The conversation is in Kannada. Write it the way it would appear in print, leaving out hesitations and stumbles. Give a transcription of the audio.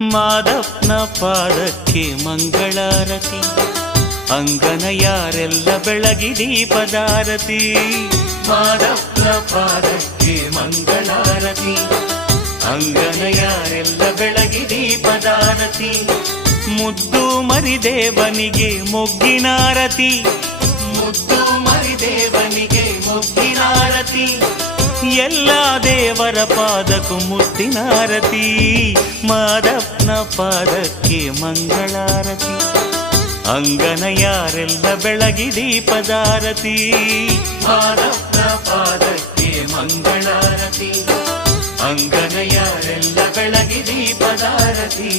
ಮಾದಪ್ಪನ ಪಾದಕ್ಕೆ ಮಂಗಳಾರತಿ, ಅಂಗನ ಯಾರೆಲ್ಲ ಬೆಳಗಿ ದೀಪದಾರತಿ. ಮಾದಪ್ಪನ ಪಾದಕ್ಕೆ ಮಂಗಳಾರತಿ, ಅಂಗನ ಯಾರೆಲ್ಲ ಬೆಳಗಿ ದೀಪದಾರತಿ. ಮುದ್ದು ಮರಿದೇವನಿಗೆ ಮೊಗ್ಗಿನಾರತಿ, ಮುದ್ದು ಮರಿದೇವನಿಗೆ ಮೊಗ್ಗಿನಾರತಿ. ಎಲ್ಲ ದೇವರ ಪಾದಕ್ಕೂ ಮುತ್ತಿನಾರತಿ. ಮಾದಪ್ಪನ ಪಾದಕ್ಕೆ ಮಂಗಳಾರತಿ, ಅಂಗನ ಯಾರೆಲ್ಲ ಬೆಳಗಿ ದೀಪದಾರತಿ. ಮಾದಪ್ಪನ ಪಾದಕ್ಕೆ ಮಂಗಳಾರತಿ, ಅಂಗನ ಯಾರೆಲ್ಲ ಬೆಳಗಿ ದೀಪದಾರತಿ.